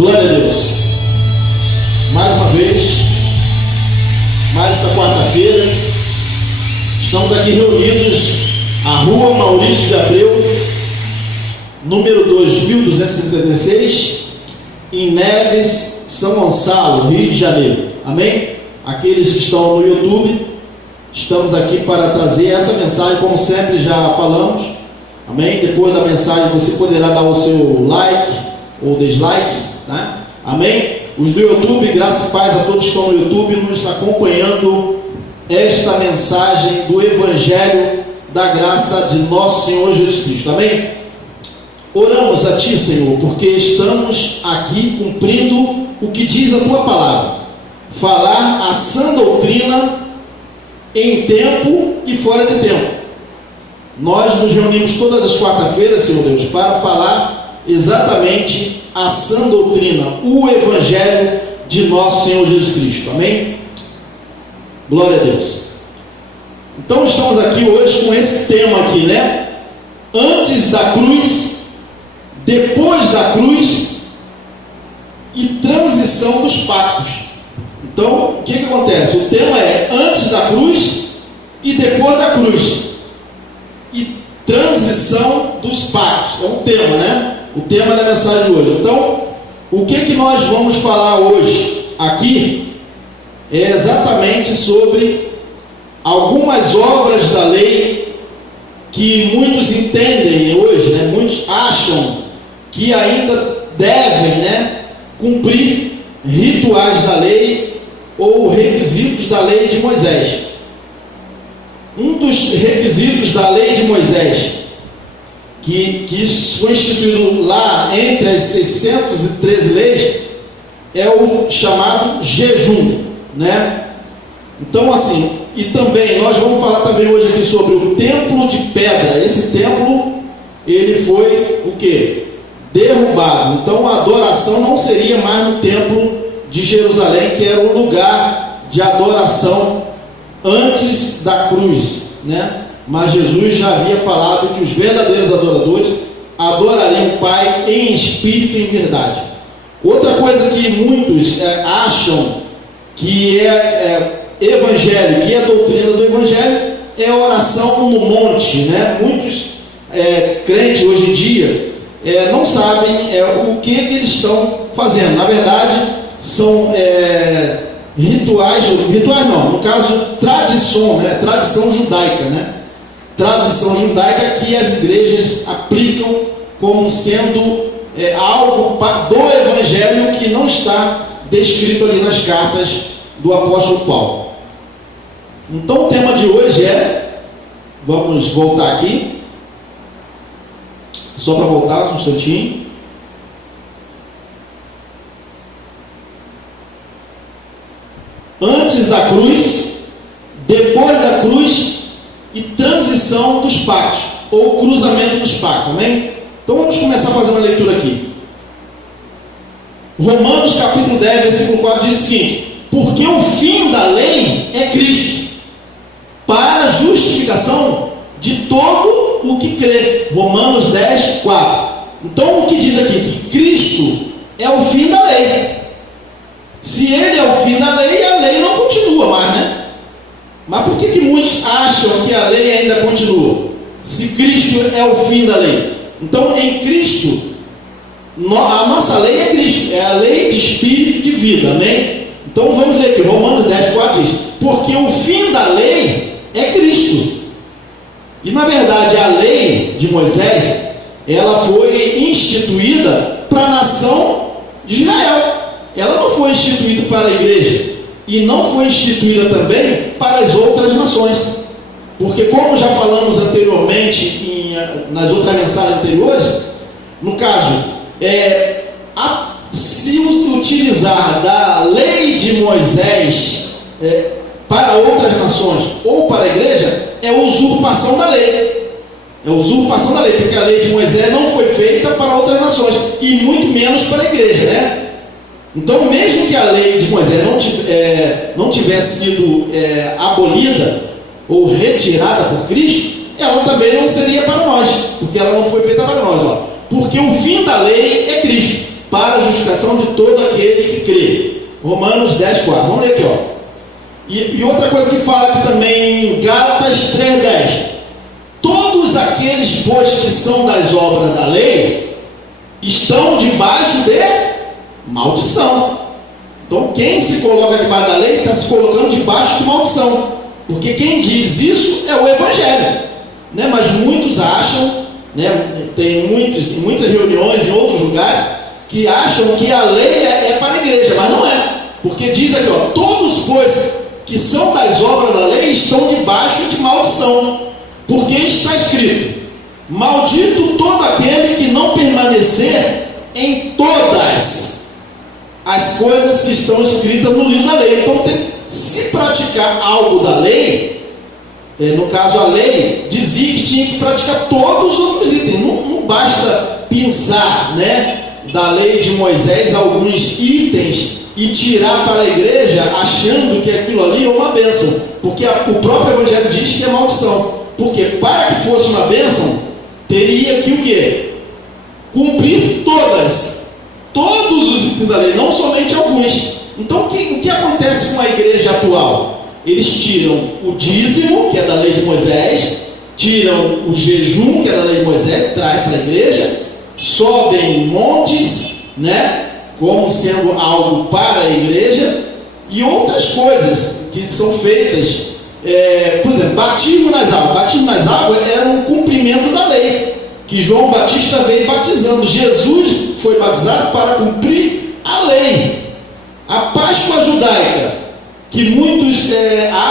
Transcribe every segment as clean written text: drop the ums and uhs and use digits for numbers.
Glória a Deus. Mais uma vez, mais essa quarta-feira, estamos aqui reunidos à Rua Maurício de Abreu, número 2256, em Neves, São Gonçalo, Rio de Janeiro. Amém? Aqueles que estão no YouTube, estamos aqui para trazer essa mensagem, como sempre já falamos. Amém? Depois da mensagem você poderá dar o seu like ou dislike, tá? Amém? Os do YouTube, graças e paz a todos que estão no YouTube nos acompanhando esta mensagem do Evangelho da graça de nosso Senhor Jesus Cristo. Amém? Oramos a Ti, Senhor, porque estamos aqui cumprindo o que diz a Tua palavra, falar a sã doutrina em tempo e fora de tempo. Nós nos reunimos todas as quarta-feiras, Senhor Deus, para falar exatamente a sã doutrina, o Evangelho de nosso Senhor Jesus Cristo. Amém? Glória a Deus. Então estamos aqui hoje com esse tema aqui, né? Antes da cruz, depois da cruz e transição dos pactos. Então, o que acontece? O tema é antes da cruz e depois da cruz. E transição dos pactos. É um tema, né? O tema da mensagem de hoje. Então, o que nós vamos falar hoje aqui é exatamente sobre algumas obras da lei que muitos entendem hoje, né? Muitos acham que ainda devem, né, cumprir rituais da lei ou requisitos da lei de Moisés. Um dos requisitos da lei de Moisés, que foi instituído lá entre as 613 leis, é o chamado jejum, né? Então, assim, e também nós vamos falar também hoje aqui sobre o templo de pedra. Esse templo, ele foi o quê? Derrubado. Então a adoração não seria mais no templo de Jerusalém, que era o lugar de adoração antes da cruz, né? Mas Jesus já havia falado que os verdadeiros adoradores adorariam o Pai em espírito e em verdade. Outra coisa que muitos acham que é evangelho, que é a doutrina do evangelho, é a oração no monte, né? Muitos crentes hoje em dia não sabem o que eles estão fazendo. Na verdade, são rituais não, no caso, tradição, né? Tradição judaica, né? Tradição judaica que as igrejas aplicam como sendo algo do evangelho que não está descrito ali nas cartas do apóstolo Paulo. Então o tema de hoje vamos voltar aqui, só para voltar um instantinho. Antes da cruz, depois da cruz e transição dos pactos, ou cruzamento dos pactos, amém? Então vamos começar fazendo a leitura aqui. Romanos capítulo 10, versículo 4 diz o seguinte: porque o fim da lei é Cristo, para a justificação de todo o que crê. Romanos 10, 4. Então o que diz aqui? Que Cristo é o fim da lei. Se ele é o fim da lei, a lei não continua mais, né? Mas por que muitos acham que a lei ainda continua? Se Cristo é o fim da lei. Então em Cristo, a nossa lei é Cristo, é a lei de espírito e de vida, amém? Então vamos ler aqui, Romanos 10, 4 diz: porque o fim da lei é Cristo. E na verdade a lei de Moisés, ela foi instituída para a nação de Israel. Ela não foi instituída para a igreja e não foi instituída também para as outras nações, porque como já falamos anteriormente nas outras mensagens anteriores, no caso se utilizar da lei de Moisés para outras nações ou para a igreja, é usurpação da lei. É usurpação da lei, porque a lei de Moisés não foi feita para outras nações, e muito menos para a igreja, né? Então, mesmo que a lei de Moisés não tivesse sido abolida ou retirada por Cristo, ela também não seria para nós, porque ela não foi feita para nós. Porque o fim da lei é Cristo. para a justificação de todo aquele que crê. Romanos 10, 4. Vamos ler aqui, ó. E outra coisa que fala aqui também em Gálatas 3:10. Todos aqueles, pois, que são das obras da lei, estão debaixo de maldição. Então, quem se coloca debaixo da lei, está se colocando debaixo de maldição. Porque quem diz isso é o Evangelho. Né? Mas muitos acham, né? Tem muitas reuniões em outros lugares, que acham que a lei é para a igreja, mas não é. Porque diz aqui, ó, todos, pois, que são das obras da lei, estão debaixo de maldição. Porque está escrito: maldito todo aquele que não permanecer em todas as coisas que estão escritas no livro da lei. Então, se praticar algo da lei, no caso a lei dizia que tinha que praticar todos os outros itens. Não basta pensar, né, da lei de Moisés alguns itens e tirar para a igreja achando que aquilo ali é uma bênção, porque o próprio Evangelho diz que é maldição. Porque para que fosse uma bênção, teria que o quê? Cumprir todos os itens da lei, não somente alguns. Então, o que acontece com a igreja atual? Eles tiram o dízimo, que é da lei de Moisés, tiram o jejum, que é da lei de Moisés, traz para a igreja, sobem montes, né, como sendo algo para a igreja, e outras coisas que são feitas. Por exemplo, batismo nas águas. Batismo nas águas era um cumprimento da lei, que João Batista veio batizando. Jesus foi batizado para cumprir a lei. A Páscoa judaica, que muitos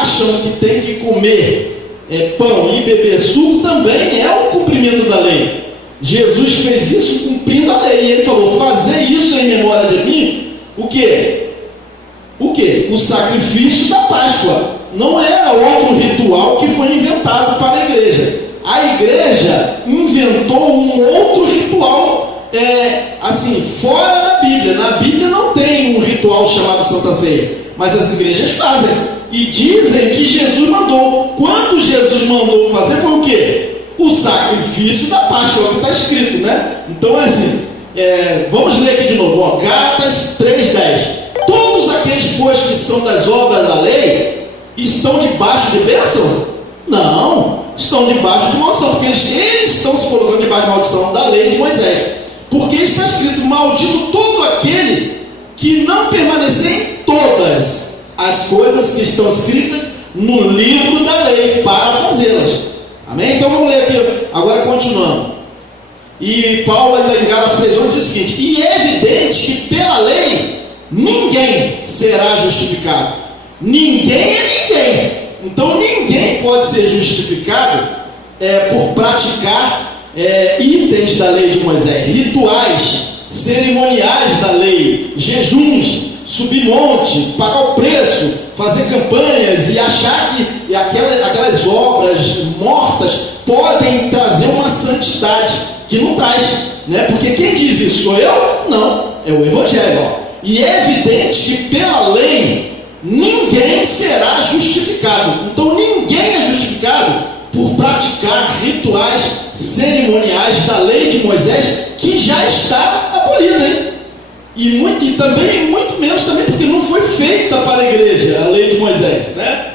acham que tem que comer pão e beber suco, também é um cumprimento da lei. Jesus fez isso cumprindo a lei. E ele falou: fazer isso em memória de mim. O quê? O sacrifício da Páscoa. Não era outro ritual que foi inventado para a igreja. A igreja inventou um outro ritual, assim, fora da Bíblia. Na Bíblia não tem um ritual chamado Santa Ceia, mas as igrejas fazem e dizem que Jesus mandou. Quando Jesus mandou fazer, foi o quê? O sacrifício da Páscoa, que está escrito, né? Então é assim, vamos ler aqui de novo, ó, Gálatas 3:10. Todos aqueles, pois, que são das obras da lei, estão debaixo de bênção? Não, estão debaixo de maldição, porque eles estão se colocando debaixo de maldição da lei de Moisés. Porque está escrito: maldito todo aquele que não permanecer em todas as coisas que estão escritas no livro da lei para fazê-las. Amém? Então vamos ler aqui, agora continuando. E Paulo, ainda em Gálatas 3:11, diz o seguinte: e é evidente que pela lei ninguém será justificado. Ninguém é ninguém. Então ninguém pode ser justificado por praticar itens da lei de Moisés, rituais, cerimoniais da lei, jejuns, subir monte, pagar o preço, fazer campanhas e achar que aquelas obras mortas podem trazer uma santidade que não traz, né? Porque quem diz isso? Sou eu? Não, é o Evangelho, ó. E é evidente que pela lei ninguém será justificado. Então ninguém é justificado por praticar rituais cerimoniais da lei de Moisés, que já está abolida, hein? E também, muito menos também, porque não foi feita para a igreja a lei de Moisés, né?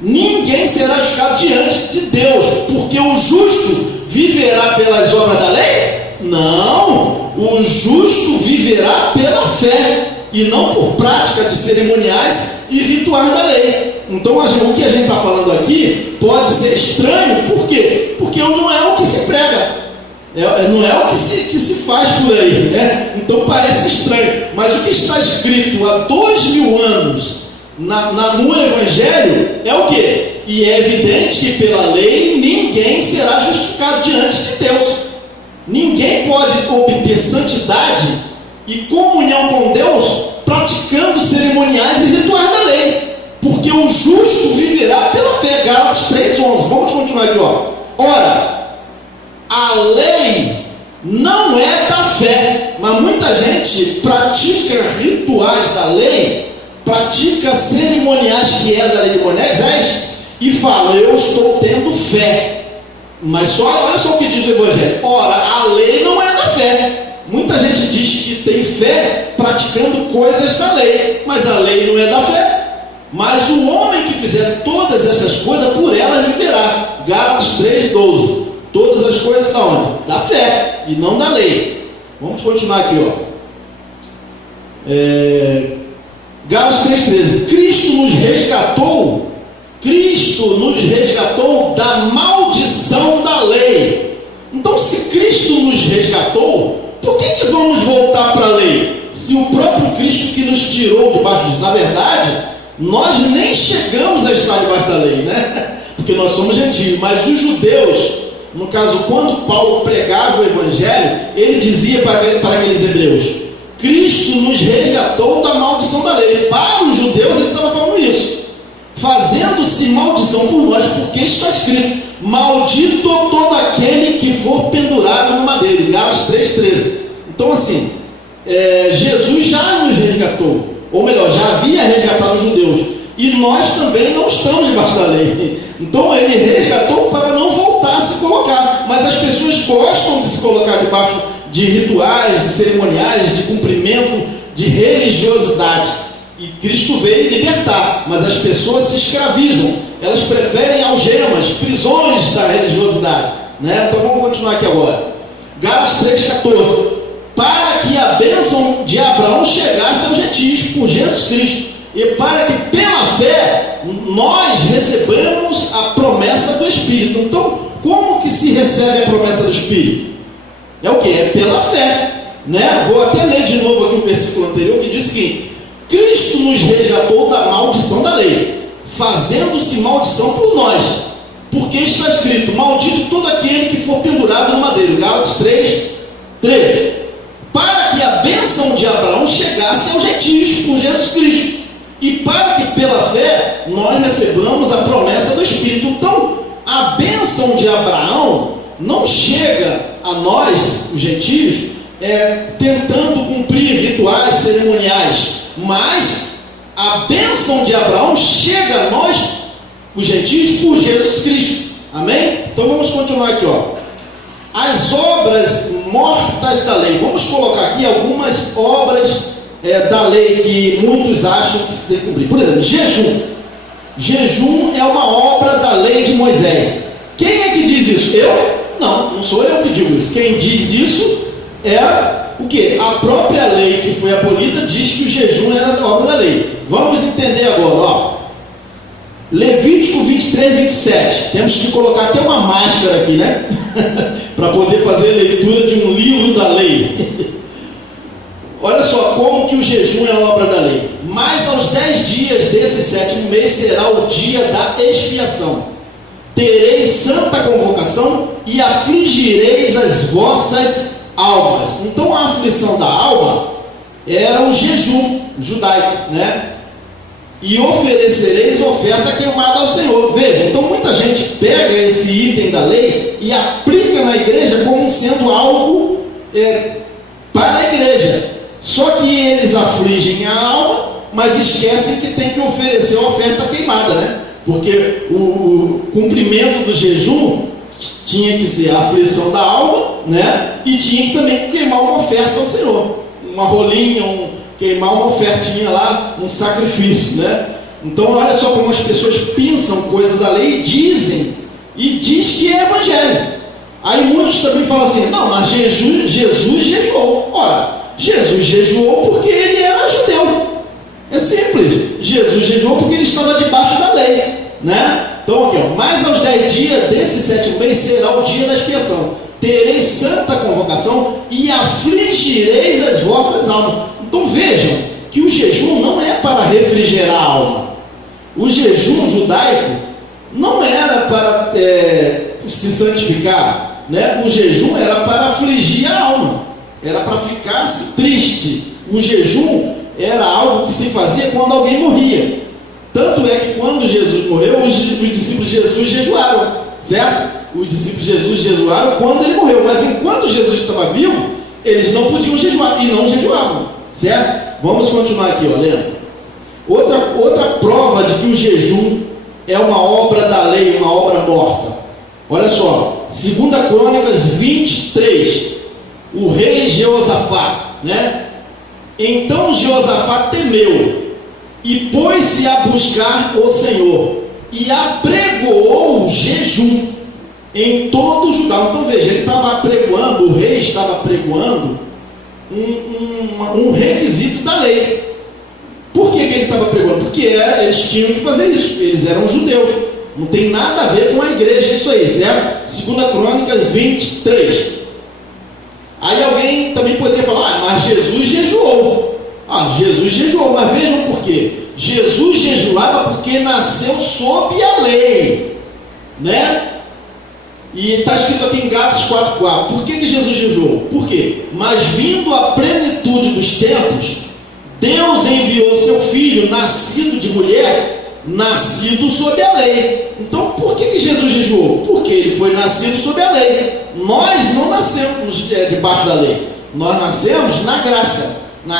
Ninguém será justificado diante de Deus, porque o justo viverá pelas obras da lei? Não, o justo viverá pela fé, e não por prática de cerimoniais e rituais da lei. Então o que a gente está falando aqui pode ser estranho. Por quê? Porque não é o que se prega, não é o que se faz por aí, né? Então parece estranho, mas o que está escrito há 2000 anos no Evangelho é o quê? E é evidente que pela lei ninguém será justificado diante de Deus. Ninguém pode obter santidade e comunhão com Deus praticando cerimoniais e rituais da lei, porque o justo viverá pela fé. Gálatas 3:11. Vamos continuar aqui, ó. Ora, a lei não é da fé, mas muita gente pratica rituais da lei, pratica cerimoniais que é da lei de Moisés e fala: eu estou tendo fé. Mas olha só o que diz o Evangelho. Ora, a lei não é da fé. Muita gente diz que tem fé praticando coisas da lei, mas a lei não é da fé. Mas o homem que fizer todas essas coisas, por elas viverá. Gálatas 3:12. Todas as coisas da onde? Da fé e não da lei. Vamos continuar aqui, ó. Gálatas 3:13. Cristo nos resgatou da maldição da lei. Então, se Cristo nos resgatou, por que vamos voltar para a lei? Se o próprio Cristo que nos tirou debaixo disso, na verdade, nós nem chegamos a estar debaixo da lei, né? Porque nós somos gentios, mas os judeus, no caso, quando Paulo pregava o Evangelho, ele dizia para aqueles hebreus: Cristo nos resgatou da maldição da lei. Para os judeus ele estava falando isso, fazendo-se maldição por nós, porque está escrito: maldito todo aquele que for pendurado no madeiro. Gálatas 3:13. Então assim, Jesus já nos resgatou, ou melhor, já havia resgatado os judeus, e nós também não estamos debaixo da lei. Então ele resgatou para não voltar a se colocar, mas as pessoas gostam de se colocar debaixo de rituais, de cerimoniais, de cumprimento, de religiosidade. E Cristo veio libertar, mas as pessoas se escravizam, elas preferem algemas, prisões da religiosidade, né? Então vamos continuar aqui agora. Gálatas 3:14. Para que a bênção de Abraão chegasse aos gentios por Jesus Cristo, e para que pela fé nós recebamos a promessa do Espírito. Então, como que se recebe a promessa do Espírito? É o que? É pela fé, né? Vou até ler de novo aqui o versículo anterior, que diz o seguinte: Cristo nos resgatou da maldição da lei, fazendo-se maldição por nós, porque está escrito: maldito todo aquele que for pendurado no madeiro. Gálatas 3:3. Para que a bênção de Abraão chegasse aos gentios por Jesus Cristo, e para que pela fé nós recebamos a promessa do Espírito. Então, a bênção de Abraão não chega a nós, os gentios, tentando cumprir rituais cerimoniais, mas a bênção de Abraão chega a nós, os gentios, por Jesus Cristo. Amém? Então vamos continuar aqui, ó. As obras mortas da lei. Vamos colocar aqui algumas obras da lei que muitos acham que se deve cumprir. Por exemplo, jejum. Jejum é uma obra da lei de Moisés. Quem é que diz isso? Eu? Não sou eu que digo isso. Quem diz isso é o quê? A própria lei que foi abolida diz que o jejum era da obra da lei. Vamos entender agora, ó. Levítico 23:27. Temos que colocar até uma máscara aqui, né? Para poder fazer a leitura de um livro da lei. Olha só como que o jejum é a obra da lei. Mas aos 10 dias desse 7º mês será o dia da expiação. Tereis santa convocação e afligireis as vossas almas. Então a aflição da alma era o jejum judaico, né? E oferecereis oferta queimada ao Senhor. Veja, então muita gente pega esse item da lei e aplica na igreja como sendo algo para a igreja. Só que eles afligem a alma, mas esquecem que tem que oferecer a oferta queimada, né? Porque o cumprimento do jejum tinha que ser a aflição da alma, né? E tinha que também queimar uma oferta ao Senhor, uma rolinha, queimar uma ofertinha lá, um sacrifício, né? Então olha só como as pessoas pensam coisas da lei e diz que é evangelho. Aí muitos também falam assim: não, mas Jesus jejuou. Ora, Jesus jejuou porque ele era judeu. É simples. Jesus jejuou porque ele estava debaixo da lei, né? Então aqui, ó, mas aos 10 dias desse 7º mês será o dia da expiação. Tereis santa convocação e afligireis as vossas almas. Então vejam que o jejum não é para refrigerar a alma. O jejum judaico não era para se santificar, né? O jejum era para afligir a alma, era para ficar triste. O jejum era algo que se fazia quando alguém morria. Tanto é que quando Jesus morreu, os discípulos de Jesus jejuaram, certo? Os discípulos de Jesus jejuaram quando ele morreu, mas enquanto Jesus estava vivo, eles não podiam jejuar e não jejuavam, certo? Vamos continuar aqui, ó, lendo. Outra prova de que o jejum é uma obra da lei, uma obra morta. Olha só, 2 Crônicas 23. o rei Jeosafá, né? Então Jeosafá temeu e pôs-se a buscar o Senhor e apregoou jejum em todo o Judá. Então veja, ele estava apregoando, o rei estava apregoando um requisito da lei. Por que ele estava apregoando? Porque eles tinham que fazer isso, eles eram judeus, não tem nada a ver com a igreja, isso aí, certo? 2 Crônicas 23. Aí alguém também poderia falar, mas Jesus jejuou. Jesus jejuou, mas vejam por quê. Jesus jejuava porque nasceu sob a lei, né? E está escrito aqui em Gálatas 4:4. Por que Jesus jejuou? Por quê? Mas vindo a plenitude dos tempos, Deus enviou seu filho, nascido de mulher, nascido sob a lei. Então por que Jesus jejuou? Porque ele foi nascido sob a lei. Nós não nascemos debaixo da lei, nós nascemos na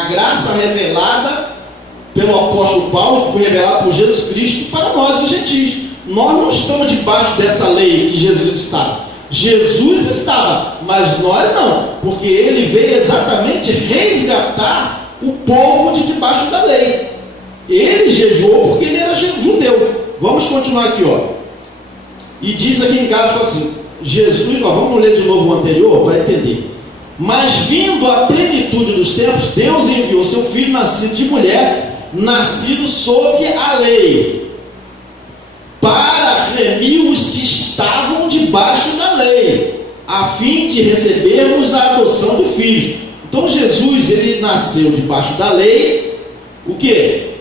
graça revelada pelo apóstolo Paulo, que foi revelado por Jesus Cristo para nós, os gentios. Nós não estamos debaixo dessa lei que Jesus estava. Jesus estava, mas nós não, porque ele veio exatamente resgatar o povo de debaixo da lei. Ele jejuou porque ele era judeu. Vamos continuar aqui, e diz aqui em Gálatas assim, Jesus, vamos ler de novo o anterior para entender. Mas vindo a plenitude dos tempos, Deus enviou seu filho nascido de mulher, nascido sob a lei, para remir os que estavam debaixo da lei, a fim de recebermos a adoção do filho. Então Jesus, ele nasceu debaixo da lei, o quê?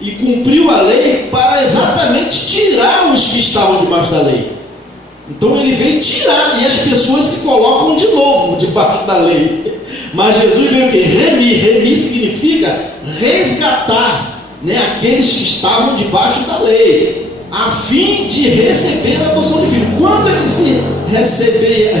E cumpriu a lei para exatamente tirar os que estavam debaixo da lei. Então ele veio tirar, e as pessoas se colocam de novo debaixo da lei. Mas Jesus veio o quê? Remir significa resgatar, né, aqueles que estavam debaixo da lei, a fim de receber a adoção de filho. Quando ele se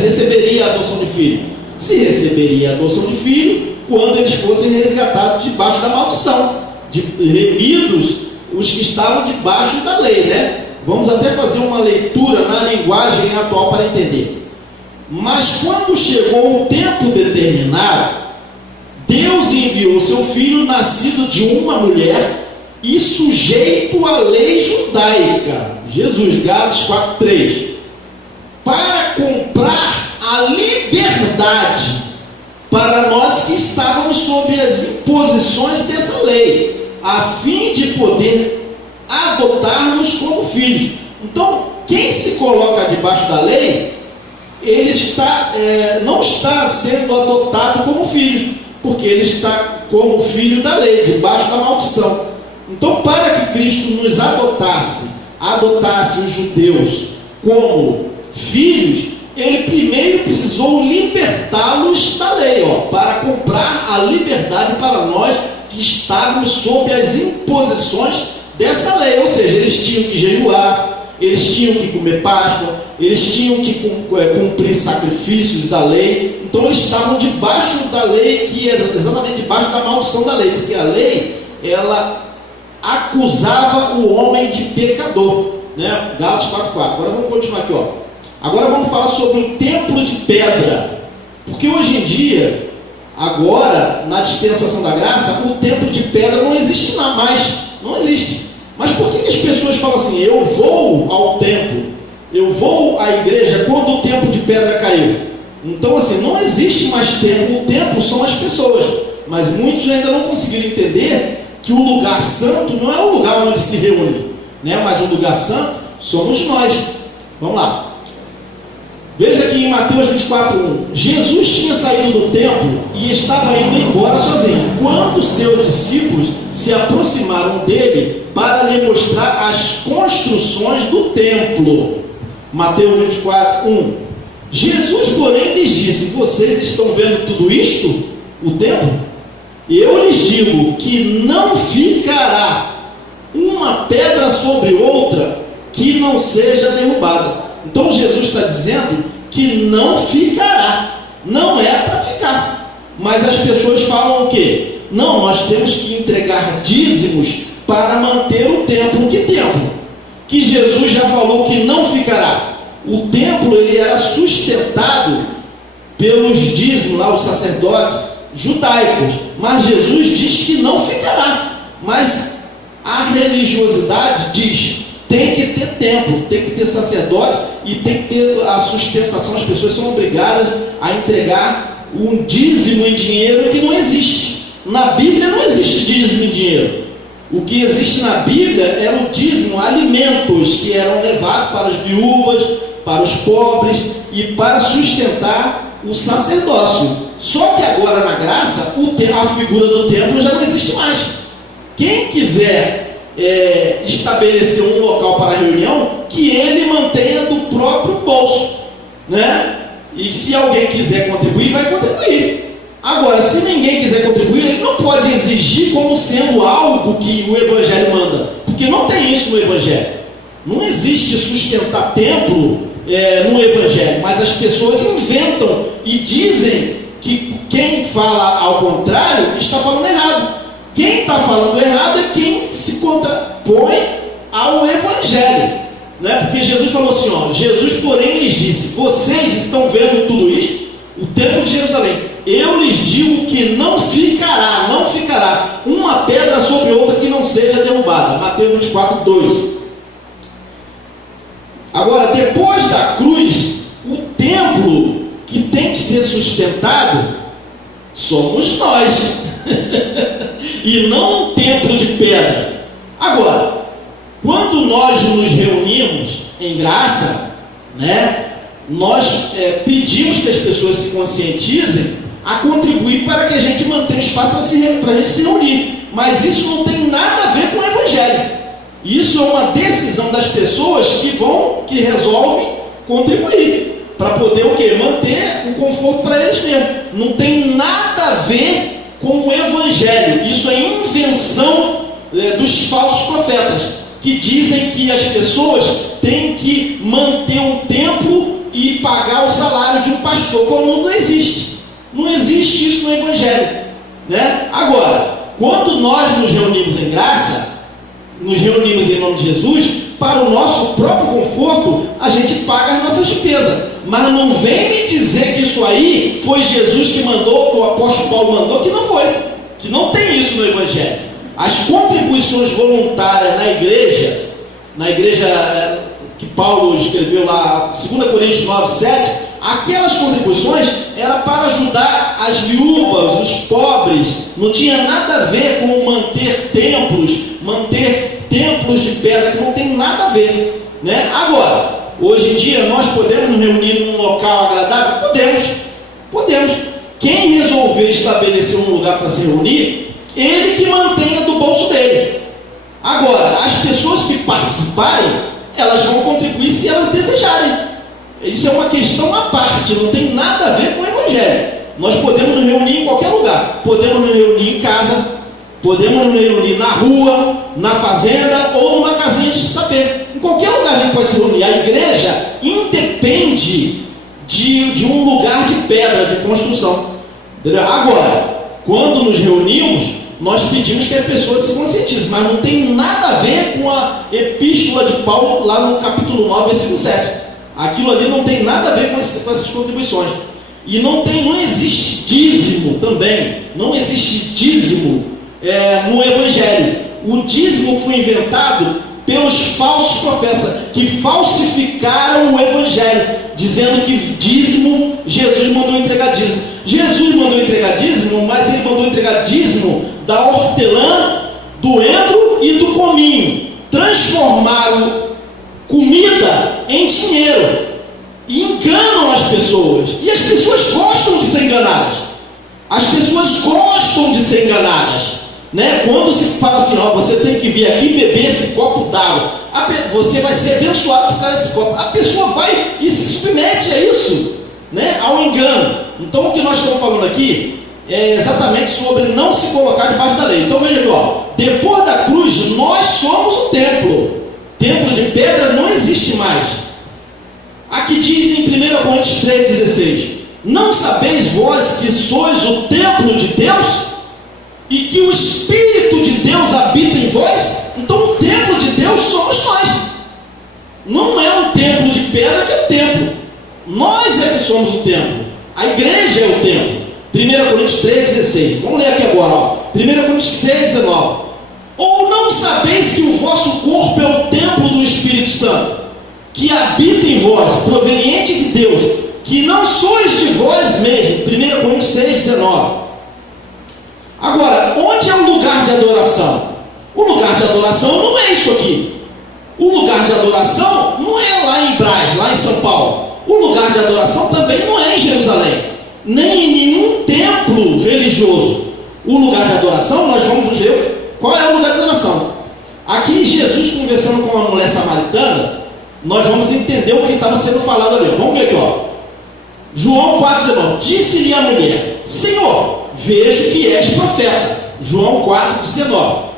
receberia a adoção de filho? Se receberia a adoção de filho quando eles fossem resgatados debaixo da maldição, remidos os que estavam debaixo da lei, né? Vamos até fazer uma leitura na linguagem atual para entender. Mas quando chegou o tempo determinado, Deus enviou seu filho nascido de uma mulher e sujeito à lei judaica, Jesus, Gálatas 4:3, para comprar a liberdade para nós que estávamos sob as imposições dessa lei, a fim de poder adotarmos como filhos. Então, quem se coloca debaixo da lei, ele não está sendo adotado como filho, porque ele está como filho da lei, debaixo da maldição. Então, para que Cristo nos adotasse os judeus como filhos, ele primeiro precisou libertá-los da lei, para comprar a liberdade para nós que estávamos sob as imposições dessa lei. Ou seja, eles tinham que jejuar, eles tinham que comer Páscoa, eles tinham que cumprir sacrifícios da lei. Então eles estavam debaixo da lei, que é exatamente debaixo da maldição da lei, porque a lei, ela acusava o homem de pecador, né? Gálatas 4:4. Agora vamos continuar aqui, Agora vamos falar sobre o templo de pedra, porque hoje em dia, agora na dispensação da graça, o templo de pedra não existe mais, não existe. Mas por que as pessoas falam assim, eu vou ao templo, eu vou à igreja quando o templo de pedra caiu? Então assim, não existe mais templo, o templo são as pessoas, mas muitos ainda não conseguiram entender que o lugar santo não é o lugar onde se reúne, né? Mas o lugar santo somos nós. Vamos lá. Veja aqui em Mateus 24:1. Jesus tinha saído do templo e estava indo embora sozinho, quando seus discípulos se aproximaram dele para lhe mostrar as construções do templo. Mateus 24:1. Jesus, porém, lhes disse, vocês estão vendo tudo isto? O templo? Eu lhes digo que não ficará uma pedra sobre outra que não seja derrubada. Então Jesus está dizendo que não ficará, não é para ficar. Mas as pessoas falam o quê? Não, nós temos que entregar dízimos para manter o templo. Que templo? Que Jesus já falou que não ficará. O templo, ele era sustentado pelos dízimos lá, os sacerdotes judaicos, mas Jesus diz que não ficará. Mas a religiosidade diz: tem que ter templo, tem que ter sacerdote e tem que ter a sustentação. As pessoas são obrigadas a entregar um dízimo em dinheiro que não existe. Na Bíblia não existe dízimo em dinheiro. O que existe na Bíblia é o dízimo, alimentos que eram levados para as viúvas, para os pobres e para sustentar o sacerdócio. Só que agora na graça, a figura do templo já não existe mais. Quem quiser estabelecer um local para reunião, que ele mantenha do próprio bolso, né? E se alguém quiser contribuir, vai contribuir. Agora, se ninguém quiser contribuir, ele não pode exigir como sendo algo que o Evangelho manda, porque não tem isso no Evangelho. Não existe sustentar templo no Evangelho, mas as pessoas inventam e dizem que quem fala ao contrário está falando errado. Quem está falando errado é quem se contrapõe ao Evangelho, né? Porque Jesus falou assim, ó, Jesus porém lhes disse: vocês estão vendo tudo isso, o templo de Jerusalém, eu lhes digo que não ficará uma pedra sobre outra que não seja derrubada. Mateus 24, 2. Agora, depois da cruz, o templo que tem que ser sustentado somos nós. E não um templo de pedra. Agora, quando nós nos reunimos em graça, né, nós pedimos que as pessoas se conscientizem a contribuir para que a gente mantenha espaço para a gente se reunir. Mas isso não tem nada a ver com o Evangelho. Isso é uma decisão das pessoas que resolvem contribuir para poder o quê? Manter um conforto para eles mesmos. Não tem nada a ver com o Evangelho. Isso é invenção dos falsos profetas, que dizem que as pessoas têm que manter um templo e pagar o salário de um pastor, como não existe. Não existe isso no Evangelho, né? Agora, quando nós nos reunimos em graça, nos reunimos em nome de Jesus, para o nosso próprio conforto, a gente paga as nossas despesas. Mas não vem me dizer que isso aí foi Jesus que mandou, que o apóstolo Paulo mandou, que não foi. Que não tem isso no Evangelho. As contribuições voluntárias na igreja que Paulo escreveu lá, 2 Coríntios 9, 7, aquelas contribuições eram para ajudar as viúvas, os pobres. Não tinha nada a ver com manter templos de pedra, que não tem nada a ver, né? Agora, hoje em dia, nós podemos nos reunir num local agradável? Podemos. Quem resolver estabelecer um lugar para se reunir, ele que mantenha do bolso dele. Agora, as pessoas que participarem, elas vão contribuir se elas desejarem. Isso é uma questão à parte, não tem nada a ver com o Evangelho. Nós podemos nos reunir em qualquer lugar. Podemos nos reunir em casa, podemos nos reunir na rua, na fazenda ou numa casinha de saber. Em qualquer lugar a gente pode se reunir. A igreja independe de um lugar de pedra, de construção. Entendeu? Agora, quando nos reunimos, nós pedimos que a pessoa se conscientize, mas não tem nada a ver com a epístola de Paulo, lá no capítulo 9, versículo 7. Aquilo ali não tem nada a ver com essas contribuições. E não existe dízimo também. Não existe dízimo no Evangelho. O dízimo foi inventado pelos falsos profetas, que falsificaram o Evangelho, dizendo que dízimo, Jesus mandou entregar dízimo. Jesus mandou entregar dízimo, mas ele mandou entregar dízimo da hortelã, do endro e do cominho. Transformaram comida em dinheiro e enganam as pessoas. E as pessoas gostam de ser enganadas. As pessoas gostam de ser enganadas, né? Quando se fala assim, ó, você tem que vir aqui beber esse copo d'água, você vai ser abençoado por causa desse copo. A pessoa vai e se submete a isso, né? Ao engano. Então o que nós estamos falando aqui é exatamente sobre não se colocar debaixo da lei. Então veja aqui, ó, depois da cruz nós somos o templo. Templo de pedra não existe mais. Aqui diz em 1 Coríntios 3,16: não sabeis vós que sois o templo de Deus e que o Espírito de Deus habita em vós? Então o templo de Deus somos nós. Não é um templo de pedra que é o templo. Nós é que somos o templo. A igreja é o templo. 1 Coríntios 3,16. Vamos ler aqui agora. Ó. 1 Coríntios 6,19. Ou não sabeis que o vosso corpo é o templo do Espírito Santo, que habita em vós, proveniente de Deus, que não sois de vós mesmos. 1 Coríntios 6,19. Agora, onde é o lugar de adoração? O lugar de adoração não é isso aqui. O lugar de adoração não é lá em Brás, lá em São Paulo. O lugar de adoração também não é em Jerusalém, nem em nenhum templo religioso. O lugar de adoração, nós vamos ver qual é o lugar de adoração. Aqui Jesus conversando com uma mulher samaritana, nós vamos entender o que estava sendo falado ali. Vamos ver aqui, ó. João 4,19. Disse-lhe a mulher: Senhor, vejo que és profeta. João 4,19.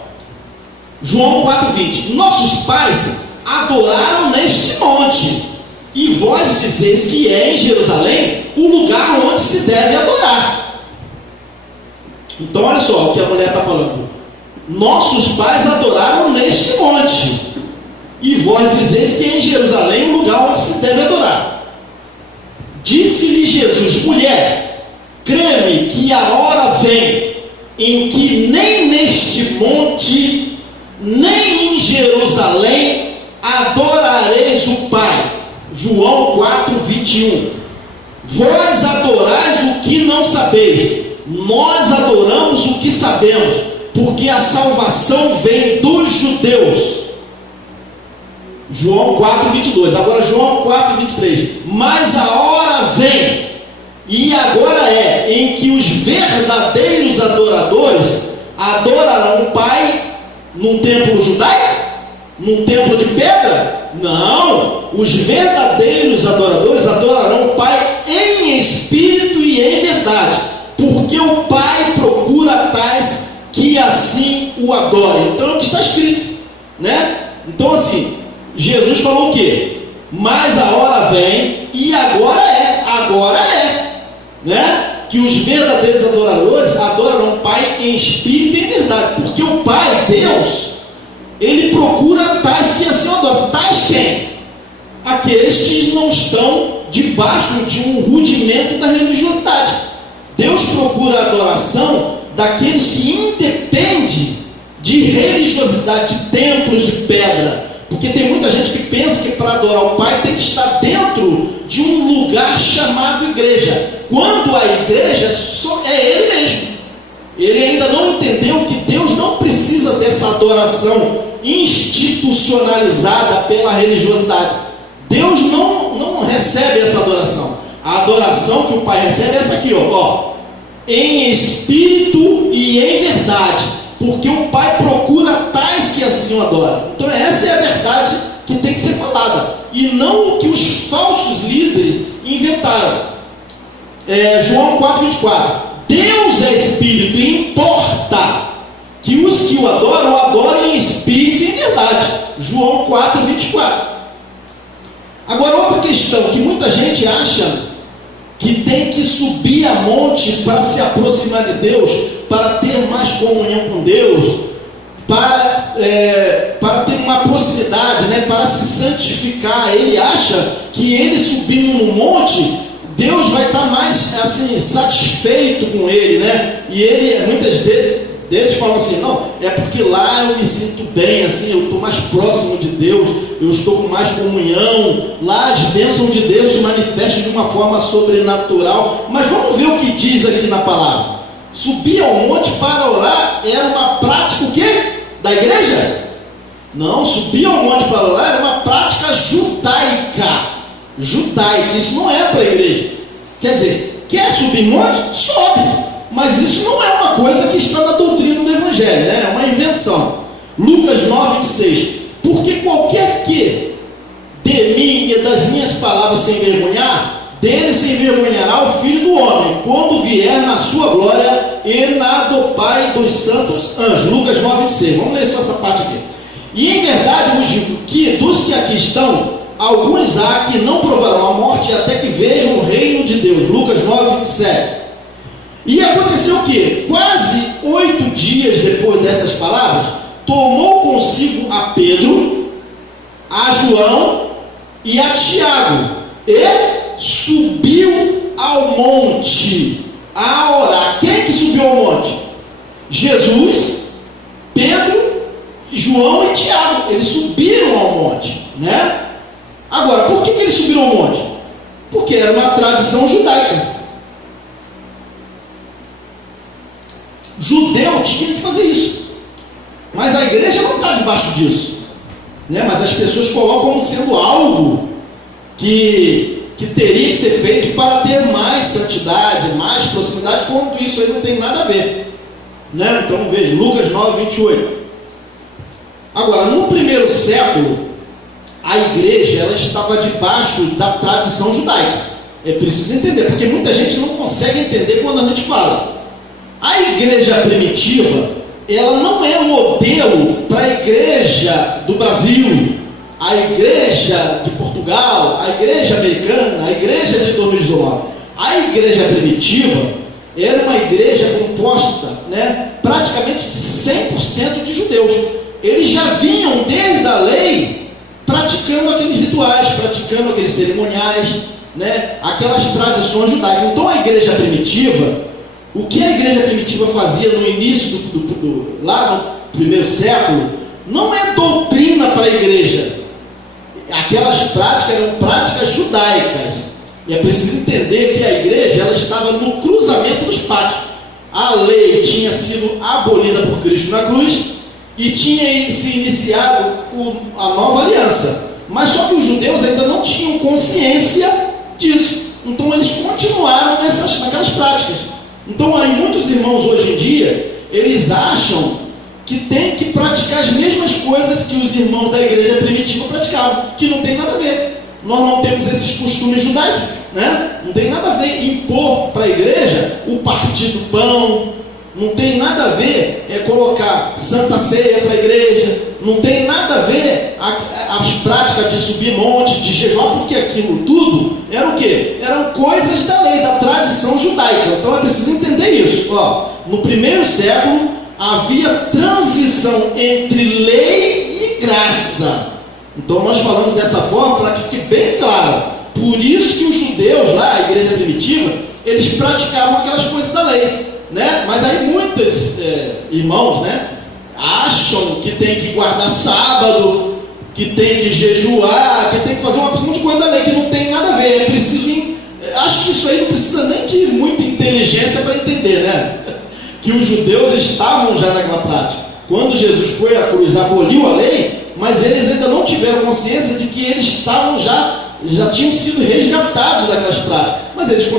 João 4,20. Nossos pais adoraram neste monte, e vós dizeis que é em Jerusalém o lugar onde se deve adorar. Então olha só o que a mulher está falando. Nossos pais adoraram neste monte, e vós dizeis que é em Jerusalém o lugar onde se deve adorar. Disse-lhe Jesus: mulher, crê-me que a hora vem em que nem neste monte, nem em Jerusalém adorareis o Pai. João 4,21. Vós adorais o que não sabeis, nós adoramos o que sabemos, porque a salvação vem dos judeus. João 4,22. Agora João 4,23. Mas a hora vem, e agora é, em que os verdadeiros adoradores adorarão o Pai num templo judaico? Num templo de pedra? Não! Os verdadeiros adoradores adorarão o Pai em espírito e em verdade, porque o Pai procura tais que assim o adorem. Então é o que está escrito, né? Então assim, Jesus falou o quê? Mas a hora vem, e agora é, né? Que os verdadeiros adoradores adorarão o Pai em espírito e em verdade, porque o Pai, Deus, Ele procura tais que assim adoram. Tais quem? Aqueles que não estão debaixo de um rudimento da religiosidade. Deus procura a adoração daqueles que independem de religiosidade, de templos de pedra. Porque tem muita gente que pensa que para adorar o Pai tem que estar dentro de um lugar chamado igreja, quando a igreja é Ele mesmo. Ele ainda não entendeu que Deus não precisa dessa adoração institucionalizada pela religiosidade. Deus não recebe essa adoração. A adoração que o Pai recebe é essa aqui, ó, em espírito e em verdade, porque o Pai procura tais que assim o adoram. Então essa é a verdade que tem que ser falada, e não o que os falsos líderes inventaram. João 4,24. Deus é espírito, e importa que os que o adorem em espírito e em verdade. João 4,24. Agora, outra questão que muita gente acha que tem que subir a monte para se aproximar de Deus, para ter mais comunhão com Deus, para ter uma proximidade, né, para se santificar. Ele acha que ele subindo no monte, Deus vai estar mais assim, satisfeito com ele, né? E muitas deles falam assim: não, é porque lá eu me sinto bem, assim, eu estou mais próximo de Deus, eu estou com mais comunhão, lá as bênçãos de Deus se manifestam de uma forma sobrenatural. Mas vamos ver o que diz aqui na palavra. Subir ao monte para orar era uma prática o quê? Da igreja? Não, subir ao monte para orar era uma prática judaica. Isso não é para a igreja. Quer dizer, quer subir monte? Sobe. Mas isso não é uma coisa que está na doutrina do Evangelho, né? É uma invenção. Lucas 9,26. Porque qualquer que de mim e das minhas palavras se envergonhar, dele se envergonhará o Filho do Homem, quando vier na sua glória e na do Pai dos santos anjos. Lucas 9,26. Vamos ler só essa parte aqui. E em verdade vos digo que dos que aqui estão, alguns há que não provarão a morte até que vejam o reino de Deus. Lucas 9,27. E aconteceu o que? Quase 8 dias depois dessas palavras, tomou consigo a Pedro, a João e a Tiago, e subiu ao monte a orar. Quem é que subiu ao monte? Jesus, Pedro, João e Tiago. Eles subiram ao monte, né? Agora, por que eles subiram ao monte? Porque era uma tradição judaica. Judeu tinha que fazer isso. Mas a igreja não está debaixo disso, né? Mas as pessoas colocam como sendo algo que teria que ser feito para ter mais santidade, mais proximidade, quando isso aí não tem nada a ver, né? Então veja, Lucas 9, 28. Agora, no primeiro século, a igreja ela estava debaixo da tradição judaica. É preciso entender, porque muita gente não consegue entender quando a gente fala. A igreja primitiva, ela não é um modelo para a igreja do Brasil, a igreja de Portugal, a igreja americana, a igreja de 2019. A igreja primitiva era uma igreja composta, né, praticamente de 100% de judeus. Eles já vinham desde a lei praticando aqueles rituais, praticando aqueles cerimoniais, né, aquelas tradições judaicas. Então a igreja primitiva, o que a igreja primitiva fazia no início lá no primeiro século, não é doutrina para a igreja. Aquelas práticas eram práticas judaicas. E é preciso entender que a igreja ela estava no cruzamento dos pátios. A lei tinha sido abolida por Cristo na cruz e tinha se iniciado a nova aliança. Mas só que os judeus ainda não tinham consciência disso. Então eles continuaram naquelas práticas. Então aí muitos irmãos hoje em dia, eles acham que tem que praticar as mesmas coisas que os irmãos da igreja primitiva praticavam, que não tem nada a ver. Nós não temos esses costumes judaicos, né? Não tem nada a ver impor para a igreja o partir do pão, não tem nada a ver colocar santa ceia para a igreja, não tem nada a ver as práticas de subir monte, de jejuar, porque aquilo tudo era o quê? Eram coisas da lei, da tradição judaica. Então é preciso entender isso. Ó, no primeiro século havia transição entre lei e graça. Então nós falamos dessa forma para que fique bem claro. Por isso que os judeus lá, a igreja primitiva, eles praticavam aquelas coisas da lei, né? Mas aí muitos irmãos, né, acham que tem que guardar sábado, que tem que jejuar, que tem que fazer uma porção de coisa da lei, que não tem nada a ver. É preciso, acho que isso aí não precisa nem de muita inteligência para entender, né? Que os judeus estavam já naquela prática. Quando Jesus foi à cruz, aboliu a lei, mas eles ainda não tiveram consciência de que eles estavam já tinham sido resgatados daquelas práticas. Mas eles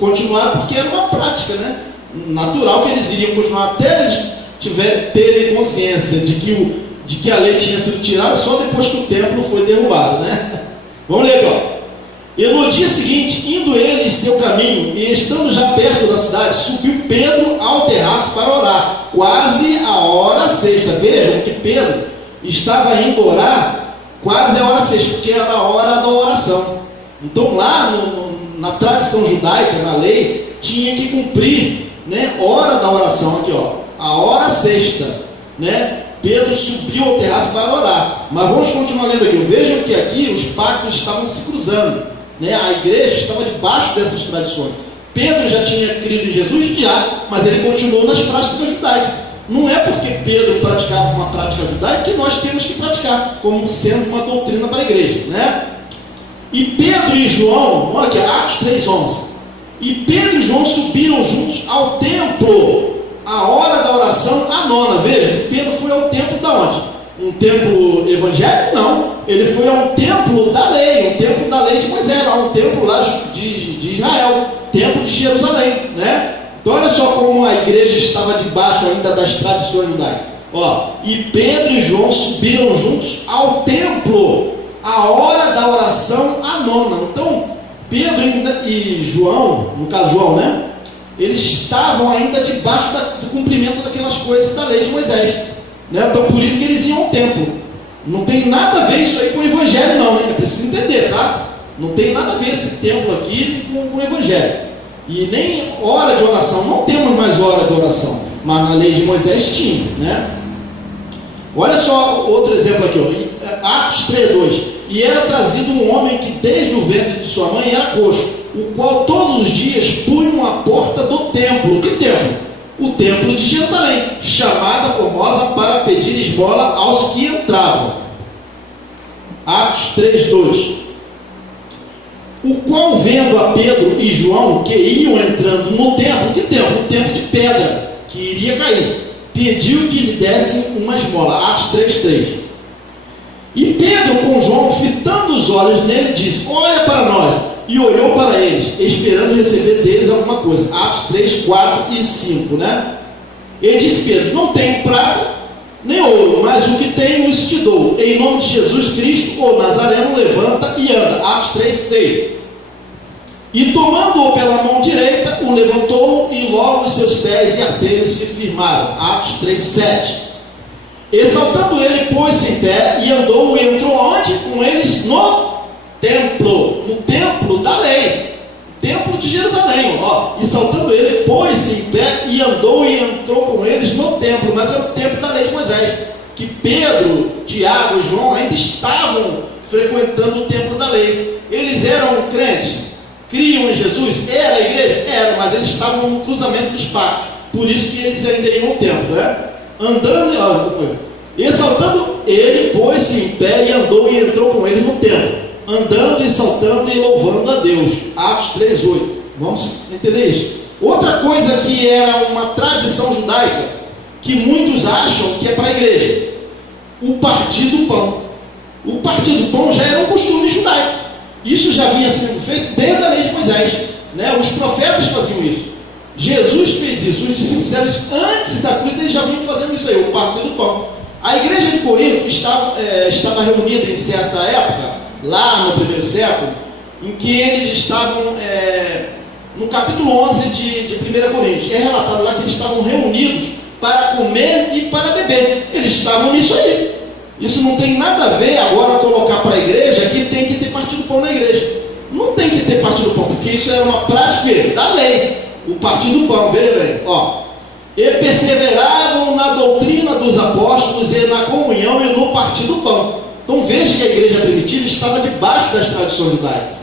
continuaram porque era uma prática, né, natural, que eles iriam continuar até eles terem consciência de que a lei tinha sido tirada só depois que o templo foi derrubado, né? Vamos ler aqui, ó. E no dia seguinte, indo ele em seu caminho, e estando já perto da cidade, subiu Pedro ao terraço para orar, quase a hora sexta. Vejam que Pedro estava indo orar quase a hora sexta, porque era a hora da oração. Então lá na tradição judaica, na lei, tinha que cumprir, né, hora da oração, aqui ó, a hora sexta, né? Pedro subiu ao terraço para orar. Mas vamos continuar lendo aqui. Vejam que aqui os pactos estavam se cruzando, né? A igreja estava debaixo dessas tradições. Pedro já tinha crido em Jesus? Já, mas ele continuou nas práticas judaicas. Não é porque Pedro praticava uma prática judaica que nós temos que praticar, como sendo uma doutrina para a igreja, né? E Pedro e João, olha aqui, Atos 3:11. E Pedro e João subiram juntos ao templo, a hora da oração, a nona. Veja, Pedro foi ao templo da onde? Um templo evangélico? Não. Ele foi a um templo da lei, um templo da lei de Moisés, a um templo lá de Israel, templo de Jerusalém, né? Então olha só como a igreja estava debaixo ainda das tradições judaicas. Ó, e Pedro e João subiram juntos ao templo, a hora da oração, a nona. Então Pedro e João, no caso João, né, eles estavam ainda debaixo do cumprimento daquelas coisas da lei de Moisés, né? Então por isso que eles iam ao templo. Não tem nada a ver isso aí com o evangelho não, né? É preciso entender, tá? Não tem nada a ver esse templo aqui com o evangelho. E nem hora de oração, não temos mais hora de oração, mas na lei de Moisés tinha, né? Olha só outro exemplo aqui, ó. Atos 3:2. E era trazido um homem que desde o ventre de sua mãe era coxo, o qual todos os dias punham à porta do templo. Que templo? O templo de Jerusalém, chamada Formosa, para pedir esmola aos que entravam. Atos 3:2. O qual, vendo a Pedro e João que iam entrando no templo, que templo? O templo de pedra, que iria cair, pediu que lhe dessem uma esmola. Atos 3:3. E Pedro, com João, fitando os olhos nele, disse: olha para nós. E olhou para eles, esperando receber deles alguma coisa. Atos 3, 4 e 5, né? Ele disse: Pedro, não tenho prata nem ouro, mas o que tenho isso te dou. Em nome de Jesus Cristo, o Nazareno, levanta e anda. Atos 3, 6. E tomando-o pela mão direita, o levantou, e logo os seus pés e artelhos se firmaram. Atos 3, 7. Exaltando ele, pôs-se em pé e andou e entrou onde? Com eles no templo da lei, o templo de Jerusalém. E saltando ele, pôs-se em pé e andou e entrou com eles no templo, mas é o templo da lei de Moisés, que Pedro, Tiago e João ainda estavam frequentando o templo da lei. Eles eram crentes, criam em Jesus, era a igreja? Era, mas eles estavam no cruzamento dos pactos, por isso que eles ainda iam ao templo, né? Exaltando ele, pôs-se em pé e andou e entrou com eles no templo, andando e saltando e louvando a Deus. Atos 3:8. Vamos entender isso. Outra coisa que era uma tradição judaica, que muitos acham que é para a igreja: o partir do pão. O partir do pão já era um costume judaico. Isso já vinha sendo feito desde a lei de Moisés, né? Os profetas faziam isso. Jesus fez isso, os discípulos fizeram isso antes da cruz, eles já vinham fazendo isso aí, o partir do pão. A igreja de Corinto estava reunida em certa época, lá no primeiro século, em que eles estavam no capítulo 11 de 1 Coríntios. É relatado lá que eles estavam reunidos para comer e para beber. Eles estavam nisso aí. Isso não tem nada a ver agora colocar para a igreja que tem que ter partido do pão na igreja. Não tem que ter partido do pão, porque isso era uma prática da lei. O partido do pão, veja bem, e perseveravam na doutrina dos apóstolos e na comunhão e no partido do pão. Então veja que a igreja primitiva estava debaixo das tradições judaicas.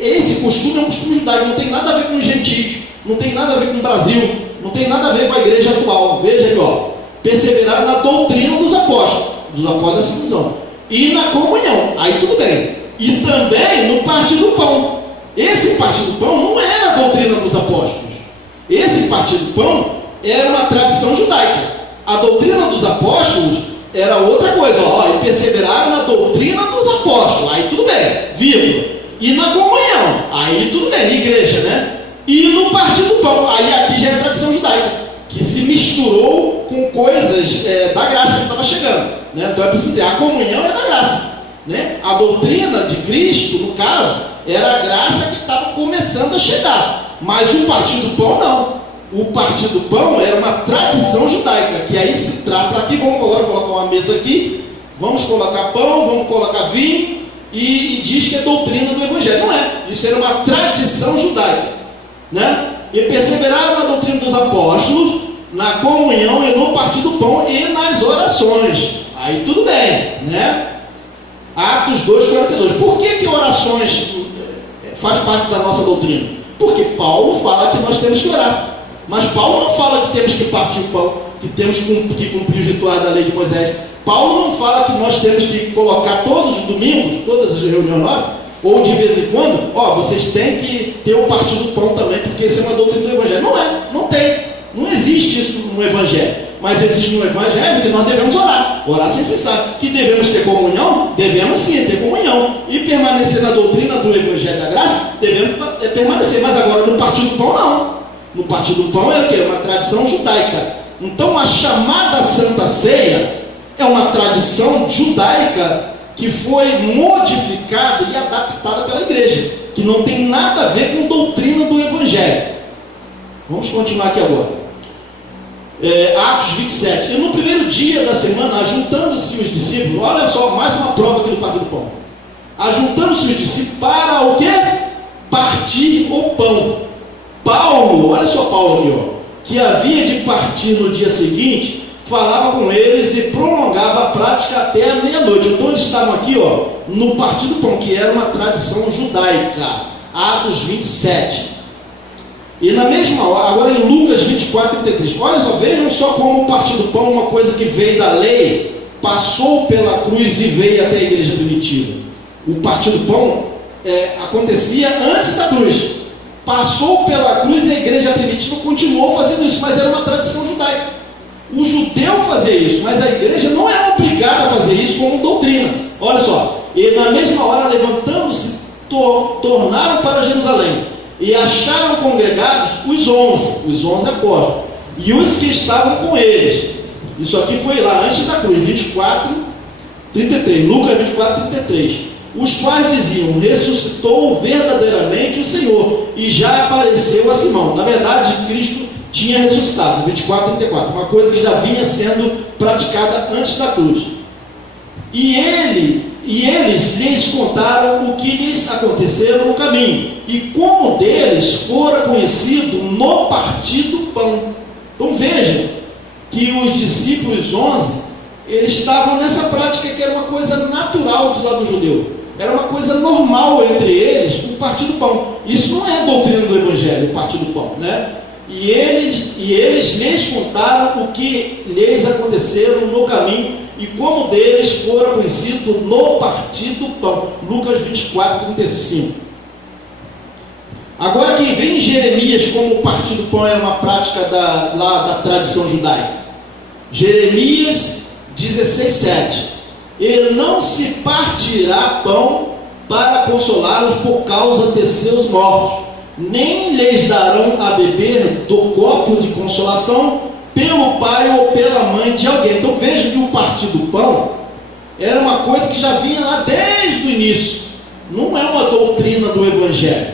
Esse costume é um costume judaico, não tem nada a ver com os gentios, não tem nada a ver com o Brasil, não tem nada a ver com a igreja atual. Veja aqui, perseveraram na doutrina dos apóstolos da circuncisão, e na comunhão, aí tudo bem, e também no partido do pão. Esse partido do pão não era a doutrina dos apóstolos, esse partido do pão era uma tradição judaica. A doutrina dos apóstolos era outra coisa, e perseveraram na doutrina dos apóstolos, aí tudo bem, vírgula. E na comunhão, aí tudo bem, igreja, né? E no partido do pão, aí aqui já é tradição judaica, que se misturou com coisas da graça que estava chegando, né? Então é preciso dizer, a comunhão é da graça, né? A doutrina de Cristo, no caso, era a graça que estava começando a chegar, mas o partido do pão não. O partido do pão era uma tradição judaica, que aí se trata aqui, vamos agora colocar uma mesa aqui, vamos colocar pão, vamos colocar vinho, e diz que é doutrina do Evangelho. Não é, isso era uma tradição judaica, né? E perseveraram na doutrina dos apóstolos, na comunhão e no partido do pão e nas orações. Aí tudo bem, né? Atos 2:42. Por que orações faz parte da nossa doutrina? Porque Paulo fala que nós temos que orar. Mas Paulo não fala que temos que partir o pão, que temos que cumprir os rituais da lei de Moisés. Paulo não fala que nós temos que colocar todos os domingos, todas as reuniões nossas, ou de vez em quando, vocês têm que ter o partido do pão também, porque isso é uma doutrina do Evangelho. Não é, não tem. Não existe isso no Evangelho. Mas existe no Evangelho que nós devemos orar. Orar sem cessar. Que devemos ter comunhão? Devemos sim ter comunhão. E permanecer na doutrina do Evangelho da Graça? Devemos permanecer. Mas agora no partido do pão não. No partido do pão é o quê? Uma tradição judaica. Então a chamada Santa Ceia é uma tradição judaica que foi modificada e adaptada pela igreja, que não tem nada a ver com doutrina do Evangelho. Vamos continuar aqui agora. Atos 27. E no primeiro dia da semana, ajuntando-se os discípulos, olha só, mais uma prova aqui do partido do pão. Ajuntando-se os discípulos para o quê? Partir o pão. Paulo, olha só Paulo aqui, que havia de partir no dia seguinte, falava com eles e prolongava a prática até a meia-noite. Então eles estavam aqui, no partido do pão, que era uma tradição judaica. Atos 27. E na mesma hora, agora em Lucas 24, 33, olha só, vejam só como o partir do pão, uma coisa que veio da lei, passou pela cruz e veio até a igreja primitiva. O partir do pão acontecia antes da cruz, passou pela cruz e a igreja primitiva continuou fazendo isso, mas era uma tradição judaica. O judeu fazia isso, mas a igreja não era obrigada a fazer isso como doutrina. Olha só, e na mesma hora, levantando-se, tornaram para Jerusalém e acharam congregados os 11 apóstolos e os que estavam com eles. Isso aqui foi lá antes da cruz, 24, 33, Lucas 24, 33, os quais diziam: ressuscitou verdadeiramente o Senhor e já apareceu a Simão. Na verdade, Cristo tinha ressuscitado, 24, 34, uma coisa que já vinha sendo praticada antes da cruz. E eles lhes contaram o que lhes aconteceu no caminho, e como deles fora conhecido no partir do pão. Então vejam que os discípulos 11, eles estavam nessa prática que era uma coisa natural do lado judeu, era uma coisa normal entre eles, o partir do pão. Isso não é a doutrina do Evangelho, o partir do pão, né? E eles lhes contaram o que lhes aconteceu no caminho, e como deles fora conhecido no partir do pão. Lucas 24, 35. Agora quem vê em Jeremias como o partir do pão era uma prática da tradição judaica. Jeremias 16, 7. Ele não se partirá pão para consolá-los por causa de seus mortos, nem lhes darão a beber do copo de consolação pelo pai ou pela mãe de alguém. Então veja que o partir do pão era uma coisa que já vinha lá desde o início. Não é uma doutrina do Evangelho,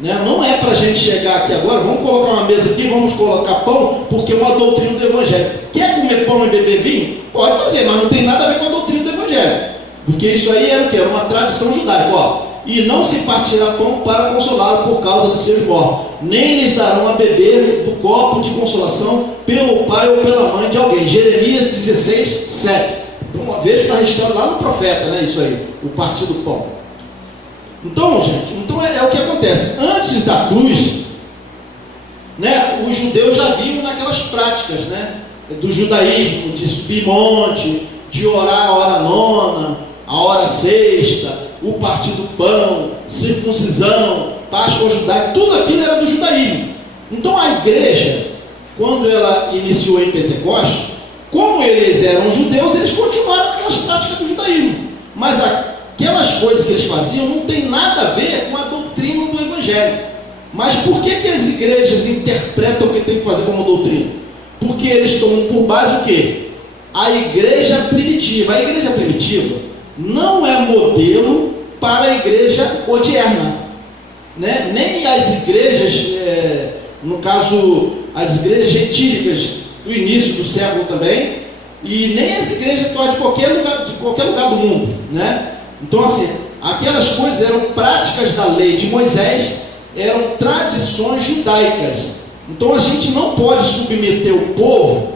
né? Não é para a gente chegar aqui agora, vamos colocar uma mesa aqui, vamos colocar pão, porque é uma doutrina do Evangelho. Quer comer pão e beber vinho? Pode fazer, mas não tem nada a ver com a doutrina do Evangelho, porque isso aí era o que? Era uma tradição judaica. Ó, e não se partirá pão para consolá-lo por causa de seus mortos, nem lhes darão a beber do copo de consolação pelo pai ou pela mãe de alguém. Jeremias 16, 7. Então uma vez está registrado lá no profeta, né? Isso aí, o partir do pão. Então, gente, é o que acontece. Antes da cruz, né, os judeus já vinham naquelas práticas, né, do judaísmo, de subir monte, de orar a hora nona, a hora sexta, o partir do pão, circuncisão, Páscoa judaica, tudo aquilo era do judaísmo. Então a igreja, quando ela iniciou em Pentecostes, como eles eram judeus, eles continuaram naquelas práticas do judaísmo, mas aquelas coisas que eles faziam não tem nada a ver com a doutrina do Evangelho. Mas por que as igrejas interpretam o que tem que fazer como doutrina? Porque eles tomam por base o quê? A igreja primitiva. A igreja primitiva não é modelo para a igreja odierna, né? Nem as igrejas, no caso, as igrejas gentílicas do início do século também, e nem as igrejas de qualquer lugar do mundo, né? Então, assim, aquelas coisas eram práticas da lei de Moisés, eram tradições judaicas. Então a gente não pode submeter o povo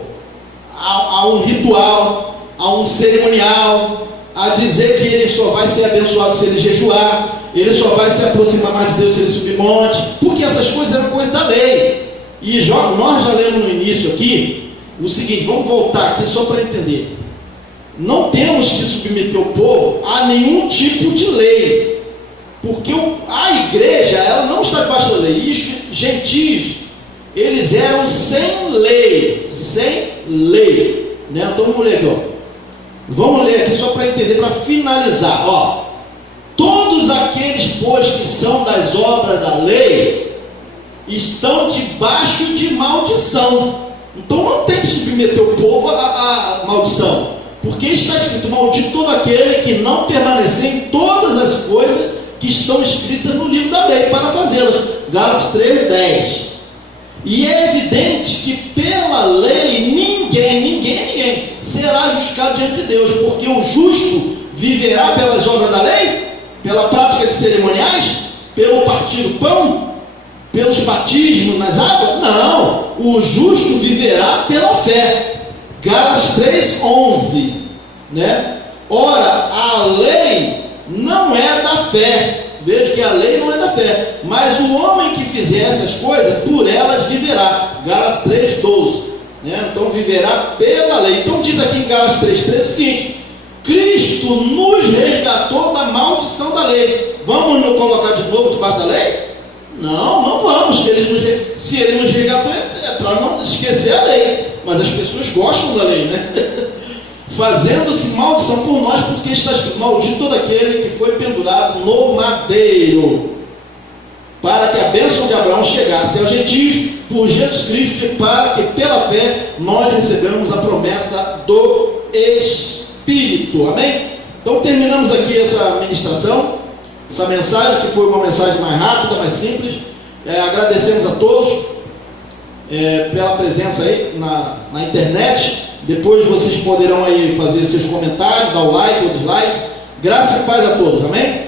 a um ritual, a um cerimonial, a dizer que ele só vai ser abençoado se ele jejuar, ele só vai se aproximar mais de Deus se ele subir monte, porque essas coisas eram coisas da lei. E nós já lemos no início aqui o seguinte, vamos voltar aqui só para entender. Não temos que submeter o povo a nenhum tipo de lei, porque a igreja, ela não está debaixo da lei. E os gentios, eles eram sem lei, né? Então vamos ler aqui, ó. Vamos ler aqui só para entender, para finalizar, ó. Todos aqueles, pois, que são das obras da lei, estão debaixo de maldição. Então não tem que submeter o povo a maldição, porque está escrito: maldito todo aquele que não permanecer em todas as coisas que estão escritas no livro da lei para fazê-las. Gálatas 3, 10. E é evidente que pela lei ninguém será justificado diante de Deus, porque o justo viverá pelas obras da lei, pela prática de cerimoniais, pelo partir do pão, pelos batismos nas águas? Não, o justo viverá pela fé. Gálatas 3, 11, né? Ora, a lei não é da fé, Veja que a lei não é da fé, mas o homem que fizer essas coisas, por elas viverá. Gálatas 3:12, né? Então viverá pela lei. Então diz aqui em Gálatas 3:13 o seguinte: Cristo nos resgatou da maldição da lei. Vamos nos colocar de novo debaixo da lei? Não, não vamos. Se ele nos resgatou, é para não esquecer a lei. Mas as pessoas gostam da lei, né? Fazendo-se maldição por nós, porque está escrito: maldito todo aquele que foi pendurado no madeiro, para que a bênção de Abraão chegasse aos gentios por Jesus Cristo, e para que pela fé nós recebamos a promessa do Espírito. Amém? Então terminamos aqui essa ministração, essa mensagem, que foi uma mensagem mais rápida, mais simples. Agradecemos a todos pela presença aí na internet. Depois vocês poderão aí fazer seus comentários, dar o like ou dislike. Graça e paz a todos, amém?